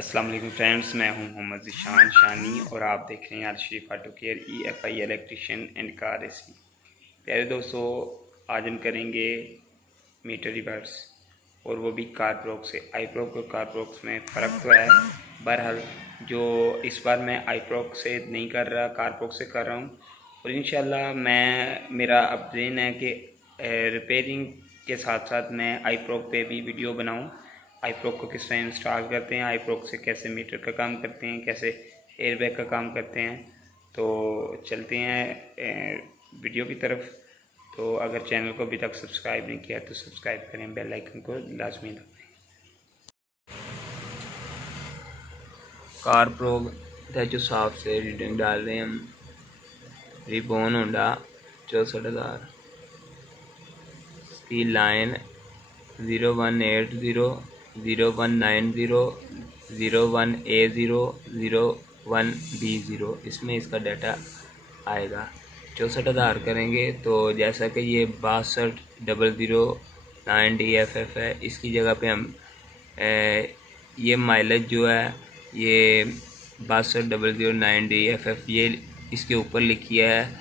अस्सलाम वालेकुम फ्रेंड्स, मैं हूं मोहम्मद ज़ीशान शानी और आप देख रहे हैं Al Sharif auto care EFI electrician and car AC. प्यारे दोस्तों, आज हम करेंगे मीटर रिवर्स और वो भी कारप्रोक से। आईप्रोक और कारप्रोक में फ़र्क तो है, बहरहाल जो इस बार मैं आईप्रोक से नहीं कर रहा, कारप्रोक से कर रहा हूँ और इंशाल्लाह मेरा अब प्लान है कि रिपेयरिंग के साथ साथ मैं आईप्रोक पे भी वीडियो बनाऊँ। आईप्रोक को किस तरह इंस्टॉल करते हैं, आईप्रोक से कैसे मीटर का काम करते हैं, कैसे एयरबैग का काम करते हैं। तो चलते हैं वीडियो की तरफ। तो अगर चैनल को अभी तक सब्सक्राइब नहीं किया तो सब्सक्राइब करें, बेल आइकन को लाजमी दबाएं। कारप्रोक जो साफ से रीडिंग डाल रहे हैं हम। रिबोन होंडा 64,000 की लाइन 0180 0190 01A0 01B0, इसमें इसका डाटा आएगा। 64,000 करेंगे तो जैसा कि ये 620009DFF है, इसकी जगह पे हम ये माइलेज जो है ये 620009DFF ये इसके ऊपर लिखी है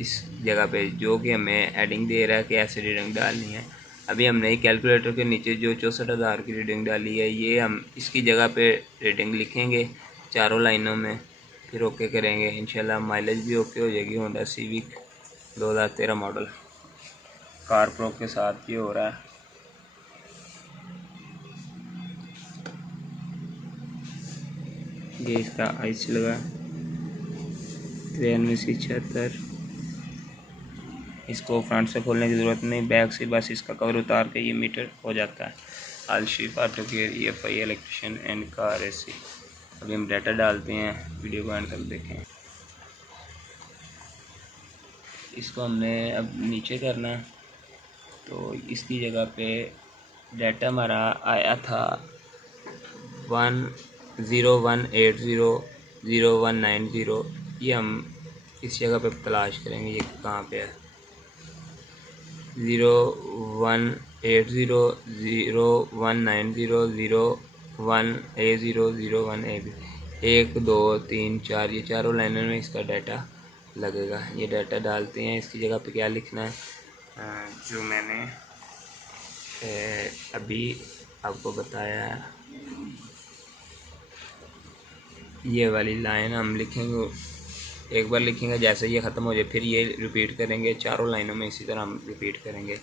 इस जगह पे, जो कि हमें एडिंग दे रहा है कि ऐसे रीडिंग डालनी है। अभी हमने कैलकुलेटर के नीचे जो 64,000 की रीडिंग डाली है, ये हम इसकी जगह पे रीडिंग लिखेंगे चारों लाइनों में, फिर ओके करेंगे। इंशाल्लाह माइलेज भी ओके हो जाएगी। होंडा सिविक 2013 मॉडल कारप्रोक के साथ ये हो रहा है। ये इसका आईसी लगा 9376। इसको फ्रंट से खोलने की ज़रूरत नहीं, बैक से बस इसका कवर उतार के ये मीटर हो जाता है। Al Sharif auto care EFI electrician and car AC. अभी हम डाटा डालते हैं, वीडियो को एंड तक देखें। इसको हमने अब नीचे करना है, तो इसकी जगह पे डाटा हमारा आया था 10180 ये हम इस जगह पे तलाश करेंगे ये कहाँ पे है। 0180 0190 01A0 01AB 1 2 3 4 ये चारों लाइनों में इसका डाटा लगेगा। ये डाटा डालते हैं। इसकी जगह पे क्या लिखना है, जो मैंने अभी आपको बताया है, ये वाली लाइन हम लिखेंगे। एक बार लिखेंगे, जैसे ये ख़त्म हो जाए फिर ये रिपीट करेंगे चारों लाइनों में, इसी तरह हम रिपीट करेंगे।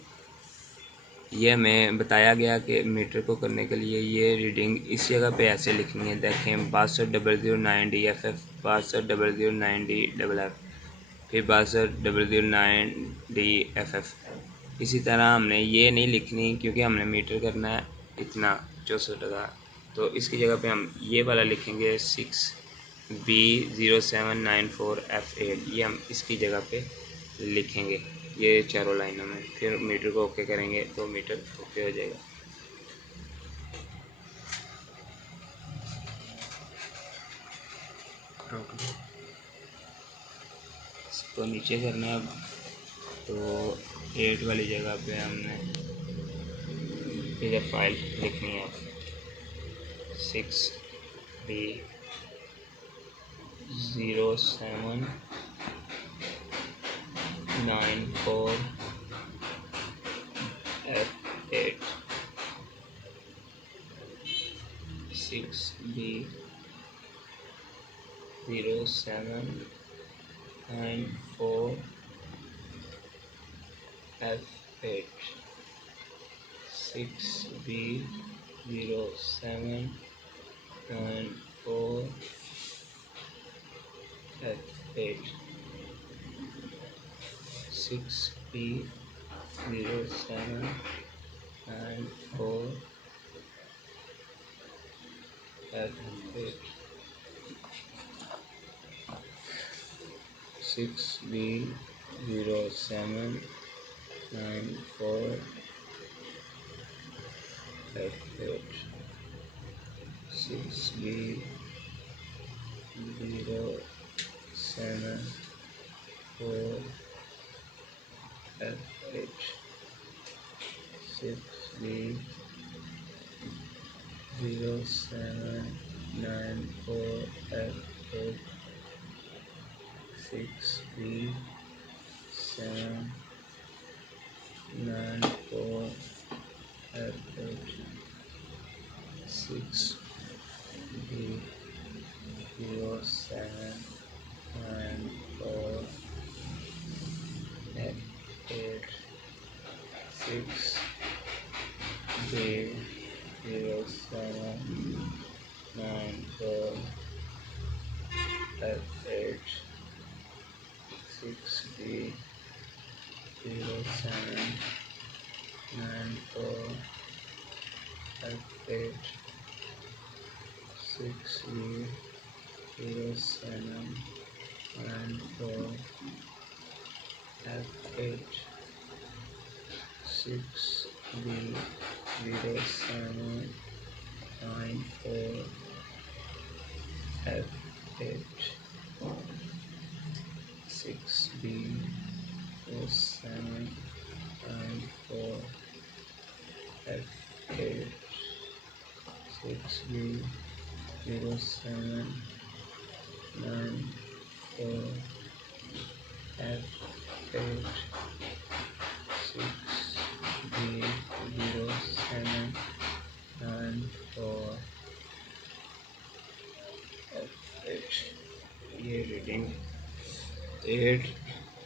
ये हमें बताया गया कि मीटर को करने के लिए ये रीडिंग इस जगह पे ऐसे लिखनी है। देखें 620009DFF 620009DFF फिर 620009DFF। इसी तरह हमने ये नहीं लिखनी क्योंकि हमने मीटर करना है इतना 64,000, तो इसकी जगह पे हम ये वाला लिखेंगे 6B0794F8। ये हम इसकी जगह पे लिखेंगे ये चारों लाइनों में, फिर मीटर को ओके करेंगे तो मीटर ओके हो जाएगा। इसको नीचे करना है, तो 8 वाली जगह पे हमने इधर फाइल लिखनी है 6B0794F8 6B0794F8 6B0794F8 6B0794F8 6B0794F8 6B0794F8 6B ये रीडिंग 8,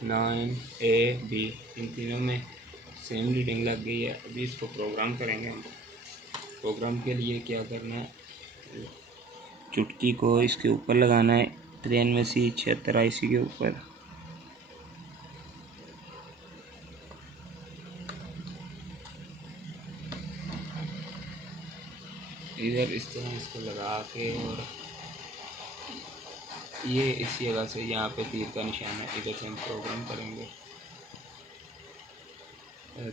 9 A B इन तीनों में सेम रीडिंग लग गई है। अभी इसको प्रोग्राम करेंगे हम। प्रोग्राम के लिए क्या करना है, चुटकी को इसके ऊपर लगाना है 93 76 IC के ऊपर। इधर इस तरह इसको लगा के, और ये इस जगह से यहाँ पे तीर का निशान है, इधर से हम प्रोग्राम करेंगे।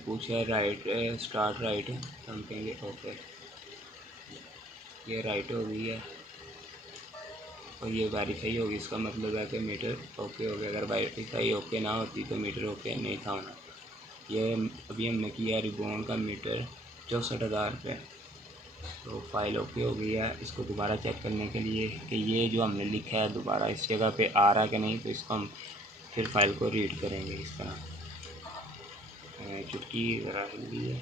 पूछा राइट स्टार्ट राइट, हम कहेंगे ओके। ये राइट हो गई है और ये वेरीफाई होगी, इसका मतलब है कि मीटर ओके हो गया। अगर वेरीफाई ओके ना होती तो मीटर ओके नहीं था होना। ये अभी हमने किया रिबॉन का मीटर 64,000 रुपये, तो फाइल ओके हो गई है। इसको दोबारा चेक करने के लिए कि ये जो हमने लिखा है दोबारा इस जगह पे आ रहा है कि नहीं, तो इसको हम फिर फाइल को रीड करेंगे इस तरह। चुटकी ज़रा हिंदी है।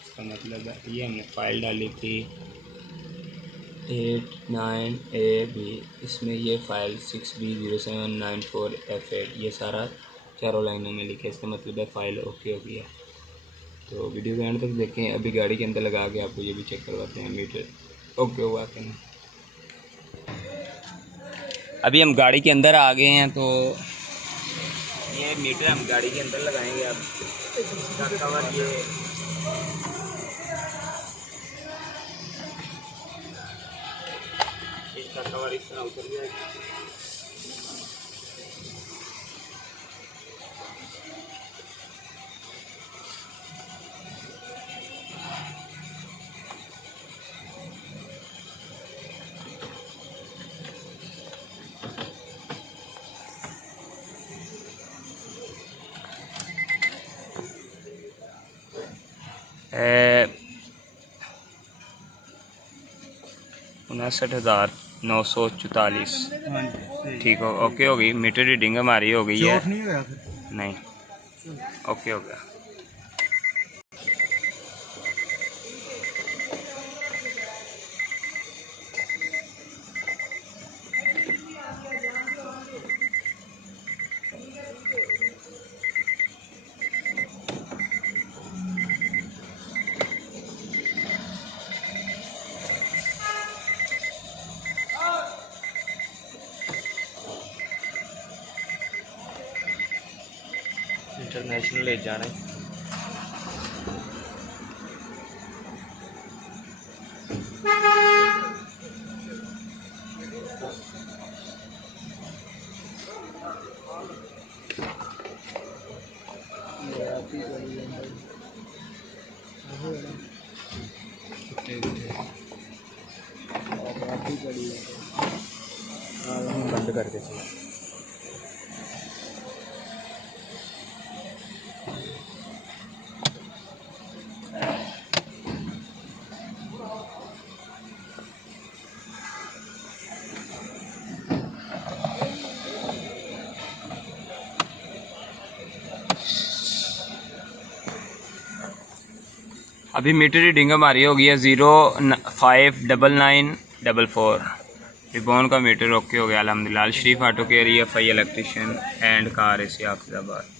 इसका मतलब है ये हमने फाइल डाली थी 89AB, इसमें ये फाइल 6B0794F8 ये सारा चारों लाइनों में लिखा है। इसका मतलब है फाइल ओके हो गया। तो वीडियो के एंड तक देखें। अभी गाड़ी के अंदर लगा के आपको ये भी चेक करवाते हैं मीटर ओके हुआ कि नहीं। अभी हम गाड़ी के अंदर आ गए हैं, तो ये मीटर हम गाड़ी के अंदर लगाएंगे। अब इसका कवर इसका कवर इस तरह उतर गया। $59,944 ठीक हो ओके हो गई। मीटर रीडिंग हमारी हो गई है। नहीं ओके हो गया। इंटरनेशनल ले जाना है। बंद करके चाहिए। अभी मीटर रीडिंग हमारी हो गई है 059944। रिबॉन का मीटर ओके हो गया अल्हम्दुलिल्लाह। Sharif auto care EFI electrician and car AC Hafizabad.